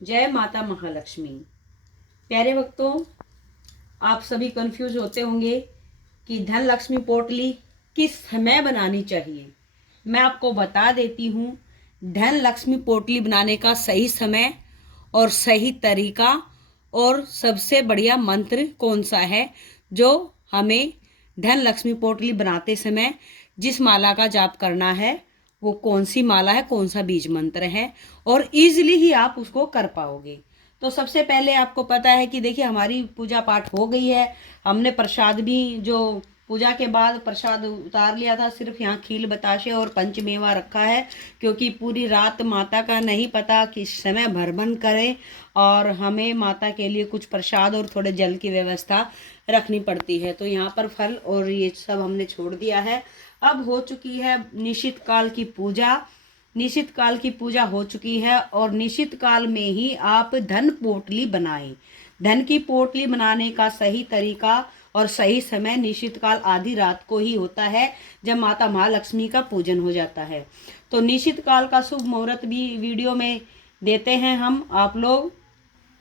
जय माता महालक्ष्मी। प्यारे भक्तों, आप सभी कंफ्यूज होते होंगे कि धन लक्ष्मी पोटली किस समय बनानी चाहिए। मैं आपको बता देती हूँ धन लक्ष्मी पोटली बनाने का सही समय और सही तरीका और सबसे बढ़िया मंत्र कौन सा है जो हमें धन लक्ष्मी पोटली बनाते समय जिस माला का जाप करना है, वो कौन सी माला है, कौन सा बीज मंत्र है और इजीली ही आप उसको कर पाओगे। तो सबसे पहले आपको पता है कि देखिए हमारी पूजा पाठ हो गई है। हमने प्रसाद भी जो पूजा के बाद प्रसाद उतार लिया था, सिर्फ यहाँ खील बताशे और पंचमेवा रखा है, क्योंकि पूरी रात माता का नहीं पता किस समय भरबन करें और हमें माता के लिए कुछ प्रसाद और थोड़े जल की व्यवस्था रखनी पड़ती है। तो यहाँ पर फल और ये सब हमने छोड़ दिया है। अब हो चुकी है निश्चित काल की पूजा। निश्चित काल की पूजा हो चुकी है और निश्चित काल में ही आप धन पोटली बनाएं। धन की पोटली बनाने का सही तरीका और सही समय निश्चित काल आधी रात को ही होता है, जब माता महालक्ष्मी का पूजन हो जाता है। तो निश्चित काल का शुभ मुहूर्त भी वीडियो में देते हैं हम, आप लोग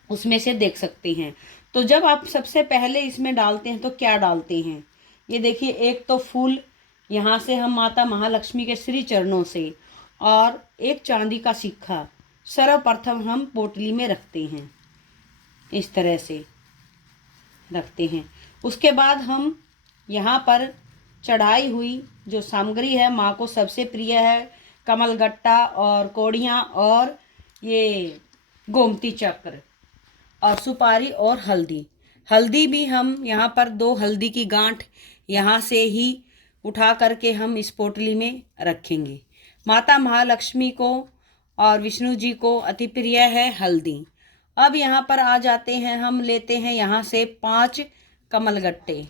उसमें से देख सकते हैं। तो जब आप सबसे पहले इसमें डालते हैं तो क्या डालते हैं, ये देखिए। एक तो फूल यहाँ से हम माता महालक्ष्मी के श्री चरणों से, और एक चांदी का सिक्का सर्वप्रथम हम पोटली में रखते हैं, इस तरह से रखते हैं। उसके बाद हम यहाँ पर चढ़ाई हुई जो सामग्री है, माँ को सबसे प्रिय है, कमलगट्टा और कोड़ियाँ और ये गोमती चक्र और सुपारी और हल्दी। हल्दी भी हम यहाँ पर 2 हल्दी की गांठ यहाँ से ही उठा करके हम इस पोटली में रखेंगे। माता महालक्ष्मी को और विष्णु जी को अति प्रिय है हल्दी। अब यहाँ पर आ जाते हैं, हम लेते हैं यहाँ से 5 कमलगट्टे।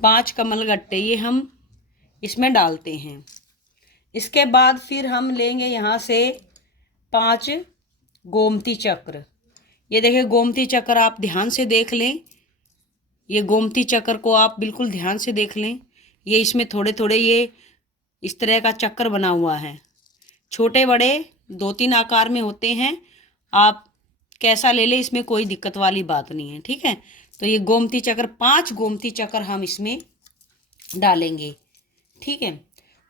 5 कमलगट्टे ये हम इसमें डालते हैं। इसके बाद फिर हम लेंगे यहाँ से 5 गोमती चक्र। ये देखिए गोमती चक्र, आप ध्यान से देख लें। ये गोमती चक्र को आप बिल्कुल ध्यान से देख लें। ये इसमें थोड़े थोड़े ये इस तरह का चक्र बना हुआ है, छोटे बड़े 2-3 आकार में होते हैं। आप कैसा ले लें, इसमें कोई दिक्कत वाली बात नहीं है, ठीक है। तो ये गोमती चक्र 5 गोमती चक्र हम इसमें डालेंगे, ठीक है।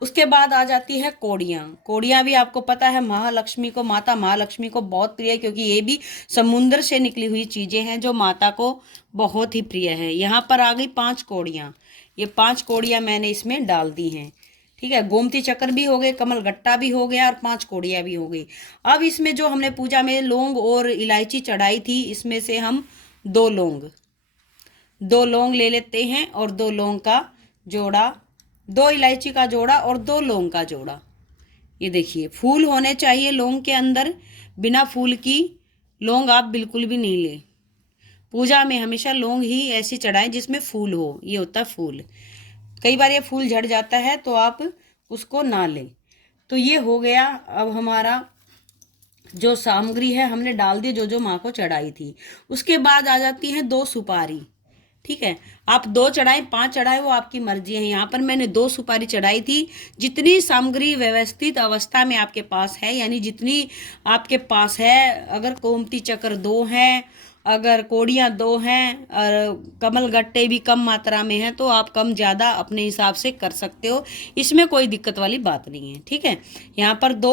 उसके बाद आ जाती है कोड़ियाँ। कोड़ियाँ भी आपको पता है महालक्ष्मी को, माता महालक्ष्मी को बहुत प्रिय है, क्योंकि ये भी समुद्र से निकली हुई चीज़ें हैं जो माता को बहुत ही प्रिय है। यहाँ पर आ गई 5 कोड़ियाँ। ये 5 कोड़ियाँ मैंने इसमें डाल दी हैं, ठीक है। गोमती चक्र भी हो गए, कमल गट्टा भी हो गया और 5 कोड़ियाँ भी हो गई। अब इसमें जो हमने पूजा में लौंग और इलायची चढ़ाई थी, इसमें से हम 2 लौंग ले लेते हैं और 2 लौंग का जोड़ा, 2 इलायची का जोड़ा और 2 लौंग का जोड़ा। ये देखिए फूल होने चाहिए लौंग के अंदर, बिना फूल की लौंग आप बिल्कुल भी नहीं लें। पूजा में हमेशा लौंग ही ऐसी चढ़ाएं जिसमें फूल हो, ये होता है फूल। कई बार ये फूल झड़ जाता है तो आप उसको ना लें। तो ये हो गया। अब हमारा जो सामग्री है हमने डाल दी, जो जो माँ को चढ़ाई थी। उसके बाद आ जाती है 2 सुपारी, ठीक है। आप 2 चढ़ाएं 5 चढ़ाएं वो आपकी मर्जी है। यहाँ पर मैंने 2 सुपारी चढ़ाई थी। जितनी सामग्री व्यवस्थित अवस्था में आपके पास है, यानी जितनी आपके पास है, अगर गोमती चक्र 2 हैं, अगर कोड़ियाँ 2 हैं और कमल गट्टे भी कम मात्रा में हैं, तो आप कम ज़्यादा अपने हिसाब से कर सकते हो, इसमें कोई दिक्कत वाली बात नहीं है, ठीक है। यहाँ पर 2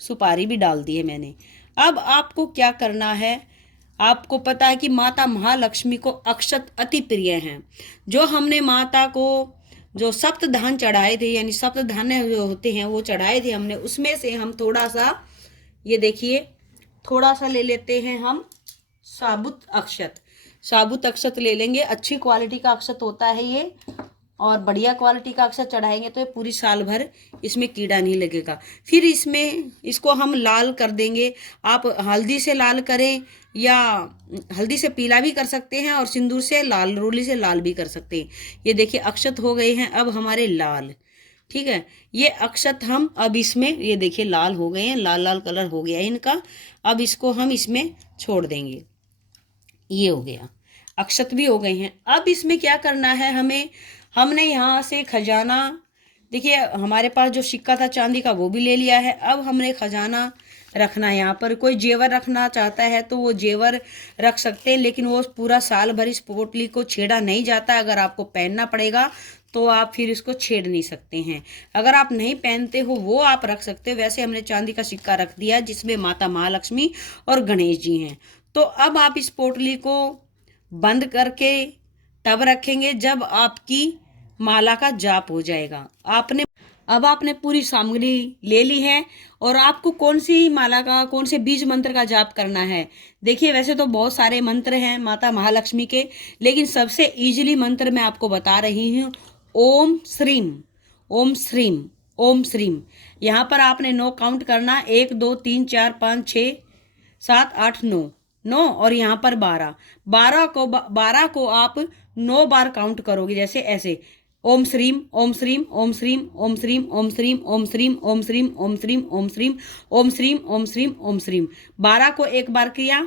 सुपारी भी डाल दी है मैंने। अब आपको क्या करना है, आपको पता है कि माता महालक्ष्मी को अक्षत अति प्रिय हैं। जो हमने माता को जो सप्त धान चढ़ाए थे, यानी सप्त धान्य जो होते हैं वो चढ़ाए थे हमने, उसमें से हम थोड़ा सा, ये देखिए, थोड़ा सा ले लेते हैं हम साबुत अक्षत। साबुत अक्षत ले लेंगे, अच्छी क्वालिटी का अक्षत होता है ये, और बढ़िया क्वालिटी का अक्षत चढ़ाएंगे तो ये पूरी साल भर इसमें कीड़ा नहीं लगेगा। फिर इसमें इसको हम लाल कर देंगे। आप हल्दी से लाल करें या हल्दी से पीला भी कर सकते हैं और सिंदूर से लाल, रोली से लाल भी कर सकते हैं। ये देखिए अक्षत हो गए हैं अब हमारे लाल, ठीक है। ये अक्षत हम अब इसमें, ये देखिए लाल हो गए हैं, लाल लाल कलर हो गया है इनका। अब इसको हम इसमें छोड़ देंगे। ये हो गया, अक्षत भी हो गए हैं। अब इसमें क्या करना है हमें, हमने यहाँ से खजाना, देखिए हमारे पास जो सिक्का था चांदी का वो भी ले लिया है। अब हमने खजाना रखना है। यहाँ पर कोई जेवर रखना चाहता है तो वो जेवर रख सकते हैं, लेकिन वो पूरा साल भर इस पोटली को छेड़ा नहीं जाता। अगर आपको पहनना पड़ेगा तो आप फिर इसको छेड़ नहीं सकते हैं। अगर आप नहीं पहनते हो वो आप रख सकते हो। वैसे हमने चांदी का सिक्का रख दिया जिसमें माता महालक्ष्मी और गणेश जी हैं। तो अब आप इस पोटली को बंद करके तब रखेंगे जब आपकी माला का जाप हो जाएगा। आपने पूरी सामग्री ले ली है और आपको कौन सी माला का, कौन से बीज मंत्र का जाप करना है। देखिए, वैसे तो बहुत सारे मंत्र हैं माता महालक्ष्मी के, लेकिन सबसे इजीली मंत्र मैं आपको बता रही हूँ। ओम श्रीम, ओम श्रीम, ओम श्रीम। यहाँ पर आपने 9 काउंट करना, 1 2 3 4 5 6 7 8 9 और यहाँ पर 12 को आप 9 बार काउंट करोगे। जैसे ऐसे ओम श्रीम, ओम श्रीम, ओम श्रीम, ओम श्रीम, ओम श्रीम, ओम श्रीम, ओम श्रीम, ओम श्रीम, ओम श्रीम, ओम श्रीम, ओम श्रीम, ओम श्रीम। 12 को एक बार किया,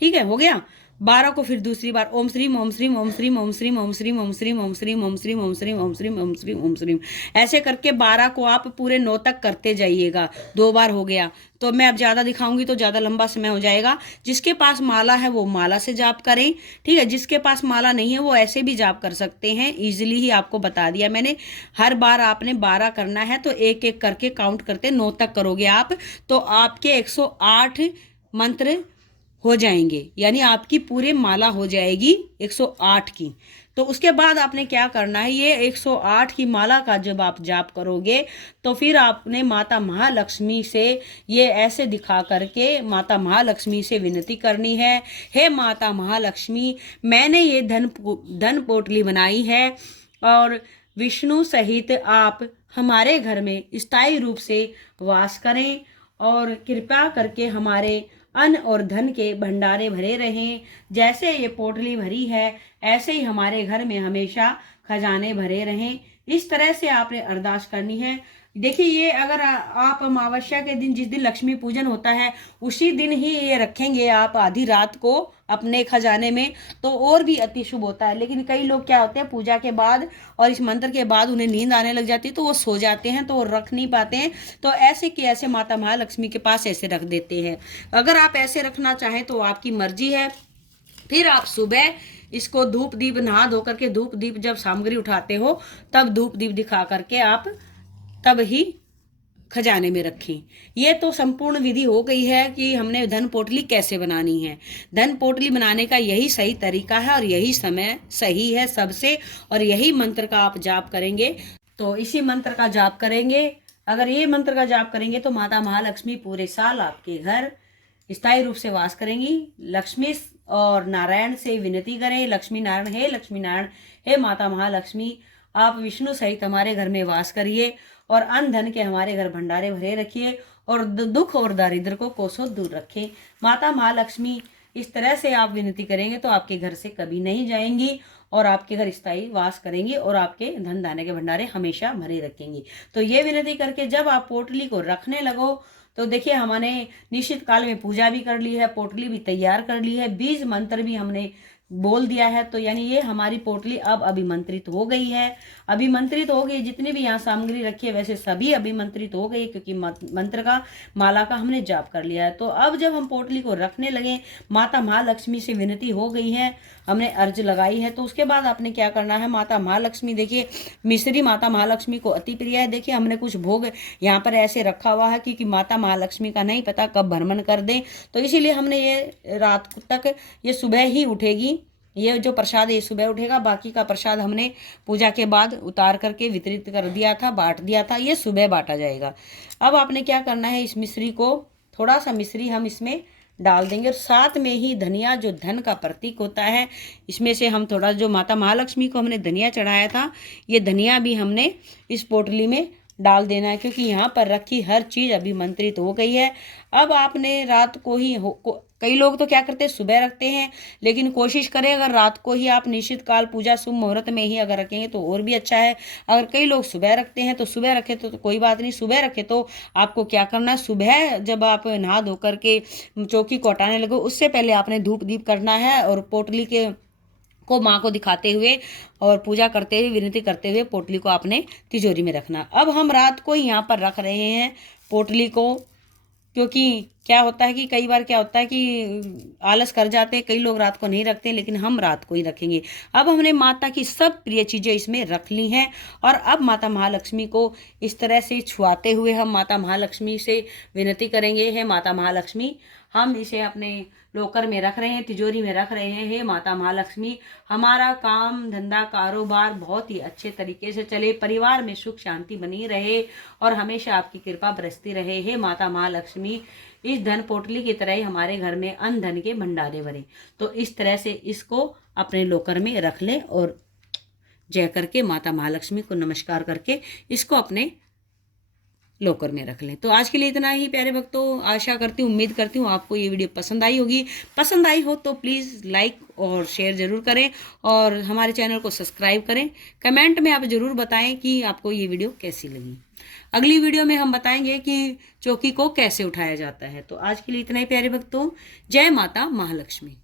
ठीक है, हो गया। 12 को फिर दूसरी बार ओम श्रीम, ओम श्रीम, ओम श्रीम, ओम श्रीम, ओम श्रीम, ओम श्रीम, ओम श्रीम, ओम श्रीम, ओम श्रीम, ओम श्रीम, ओम श्रीम, ओम श्रीम। ऐसे करके 12 को आप पूरे 9 तक करते जाइएगा। 2 बार हो गया। तो मैं अब ज़्यादा दिखाऊंगी तो ज़्यादा लंबा समय हो जाएगा। जिसके पास माला है वो माला से जाप करें, ठीक है। जिसके पास माला नहीं है वो ऐसे भी जाप कर सकते हैं। ईजिली ही आपको बता दिया मैंने। हर बार आपने 12 करना है तो एक एक करके काउंट करते 9 तक करोगे आप, तो आपके 108 मंत्र हो जाएंगे, यानी आपकी पूरी माला हो जाएगी 108 की। तो उसके बाद आपने क्या करना है, ये 108 की माला का जब आप जाप करोगे तो फिर आपने माता महालक्ष्मी से ये ऐसे दिखा करके माता महालक्ष्मी से विनती करनी है। हे माता महालक्ष्मी, मैंने ये धन पोटली बनाई है और विष्णु सहित आप हमारे घर में स्थायी रूप से वास करें और कृपा करके हमारे अन्न और धन के भंडारे भरे रहें। जैसे ये पोटली भरी है ऐसे ही हमारे घर में हमेशा खजाने भरे रहें। इस तरह से आपने अरदास करनी है। देखिए, ये अगर आप अमावस्या के दिन, जिस दिन लक्ष्मी पूजन होता है, उसी दिन ही ये रखेंगे आप आधी रात को अपने खजाने में, तो और भी अति शुभ होता है। लेकिन कई लोग क्या होते हैं, पूजा के बाद और इस मंत्र के बाद उन्हें नींद आने लग जाती है तो वो सो जाते हैं, तो वो रख नहीं पाते हैं। तो ऐसे के ऐसे माता महालक्ष्मी के पास ऐसे रख देते हैं। अगर आप ऐसे रखना चाहें तो आपकी मर्जी है। फिर आप सुबह इसको धूप दीप, नहा धो करके धूप दीप, जब सामग्री उठाते हो तब धूप दीप दिखा करके आप तब ही खजाने में रखें। ये तो संपूर्ण विधि हो गई है कि हमने धन पोटली कैसे बनानी है। धन पोटली बनाने का यही सही तरीका है और यही समय सही है सबसे, और यही मंत्र का आप जाप करेंगे। तो इसी मंत्र का जाप करेंगे। अगर ये मंत्र का जाप करेंगे तो माता महालक्ष्मी पूरे साल आपके घर स्थायी रूप से वास करेंगी। लक्ष्मी और नारायण से विनती करें, लक्ष्मी नारायण, हे लक्ष्मी नारायण, हे माता महालक्ष्मी, आप विष्णु सहित हमारे घर में वास करिए और अन्न धन के हमारे घर भंडारे भरे रखिए और दुख और दारिद्र को कोसों दूर रखें। माता महालक्ष्मी, इस तरह से आप विनती करेंगे तो आपके घर से कभी नहीं जाएंगी और आपके घर स्थायी वास करेंगी और आपके धन धान्य के भंडारे हमेशा भरे रखेंगी। तो ये विनती करके जब आप पोटली को रखने लगो तो देखिए, हमने निश्चित काल में पूजा भी कर ली है, पोटली भी तैयार कर ली है, बीज मंत्र भी हमने बोल दिया है। तो यानी ये हमारी पोटली अब अभिमंत्रित हो गई है। अभिमंत्रित हो गई, जितनी भी यहाँ सामग्री रखी है वैसे सभी अभिमंत्रित हो गई, क्योंकि मंत्र का, माला का हमने जाप कर लिया है। तो अब जब हम पोटली को रखने लगे, माता महालक्ष्मी से विनती हो गई है, हमने अर्ज लगाई है, तो उसके बाद आपने क्या करना है। माता महालक्ष्मी, देखिए मिश्री माता महालक्ष्मी को अति प्रिय है। देखिए, हमने कुछ भोग यहाँ पर ऐसे रखा हुआ है क्योंकि माता महालक्ष्मी का नहीं पता कब भ्रमण कर दें, तो इसीलिए हमने ये रात तक, ये सुबह ही उठेगी, ये जो प्रसाद ये सुबह उठेगा। बाकी का प्रसाद हमने पूजा के बाद उतार करके वितरित कर दिया था, बांट दिया था, ये सुबह बांटा जाएगा। अब आपने क्या करना है, इस मिश्री को, थोड़ा सा मिश्री हम इसमें डाल देंगे और साथ में ही धनिया, जो धन का प्रतीक होता है, इसमें से हम थोड़ा, जो माता महालक्ष्मी को हमने धनिया चढ़ाया था, ये धनिया भी हमने इस पोटली में डाल देना है, क्योंकि यहाँ पर रखी हर चीज़ अभिमंत्रित हो गई है। अब आपने रात को ही कई लोग तो क्या करते हैं, सुबह रखते हैं, लेकिन कोशिश करें अगर रात को ही आप निश्चित काल पूजा शुभ मुहूर्त में ही अगर रखेंगे तो और भी अच्छा है। अगर कई लोग सुबह रखते हैं तो सुबह रखे तो कोई बात नहीं। सुबह रखे तो आपको क्या करना है, सुबह जब आप नहा धो करके चौकी को हटाने लगो, उससे पहले आपने धूप दीप करना है और पोटली के को माँ को दिखाते हुए और पूजा करते हुए, विनती करते हुए पोटली को आपने तिजोरी में रखना। अब हम रात को यहाँ पर रख रहे हैं पोटली को, क्योंकि क्या होता है कि कई बार क्या होता है कि आलस कर जाते हैं, कई लोग रात को नहीं रखते, लेकिन हम रात को ही रखेंगे। अब हमने माता की सब प्रिय चीज़ें इसमें रख ली हैं, और अब माता महालक्ष्मी को इस तरह से छुआते हुए हम माता महालक्ष्मी से विनती करेंगे, हे माता महालक्ष्मी, हम इसे अपने लॉकर में रख रहे हैं, तिजोरी में रख रहे हैं। हे माता महालक्ष्मी, हमारा काम धंधा कारोबार बहुत ही अच्छे तरीके से चले, परिवार में सुख शांति बनी रहे और हमेशा आपकी कृपा बरसती रहे। हे माता महालक्ष्मी, इस धन पोटली की तरह ही हमारे घर में अन्न धन के भंडारे भरे। तो इस तरह से इसको अपने लॉकर में रख लें और जय करके माता महालक्ष्मी को नमस्कार करके इसको अपने लॉकर में रख लें। तो आज के लिए इतना ही प्यारे भक्तों। आशा करती हूँ, उम्मीद करती हूँ आपको ये वीडियो पसंद आई होगी। पसंद आई हो तो प्लीज़ लाइक और शेयर ज़रूर करें और हमारे चैनल को सब्सक्राइब करें। कमेंट में आप ज़रूर बताएं कि आपको ये वीडियो कैसी लगी। अगली वीडियो में हम बताएंगे कि चौकी को कैसे उठाया जाता है। तो आज के लिए इतना ही प्यारे भक्तों। जय माता महालक्ष्मी।